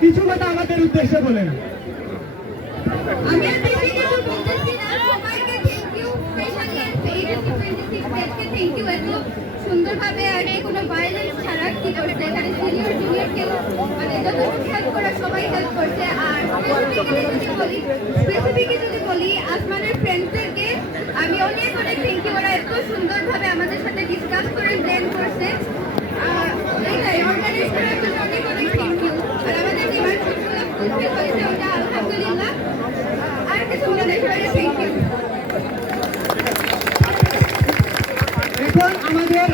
কিছু কথা আমাদের উদ্দেশ্যে বলেন। সুন্দরভাবে আর কোনো ভায়োলেন্স ছাড়া কি করছে, এখানে সিনিয়র জুনিয়র কেউ মানে যতটুকু হেল্প করা সবাই হেল্প করছে। আর স্পেসিফিকলি যদি বলি আসমানের ফ্রেন্ডসদেরকে আমি অনেক অনেক থ্যাংক ইউ। ওরা এত সুন্দরভাবে আমাদের সাথে ডিসকাস করে প্ল্যান করছে, এইটাই অর্গানাইজ করার জন্য অনেক অনেক থ্যাংক ইউ। আর আমাদের ডিমান্ড ফুলফিল হয়েছে, ওটা আলহামদুলিল্লাহ। আর কিছু বলে নাই, সবাইকে থ্যাংক ইউ। এখন আমাদের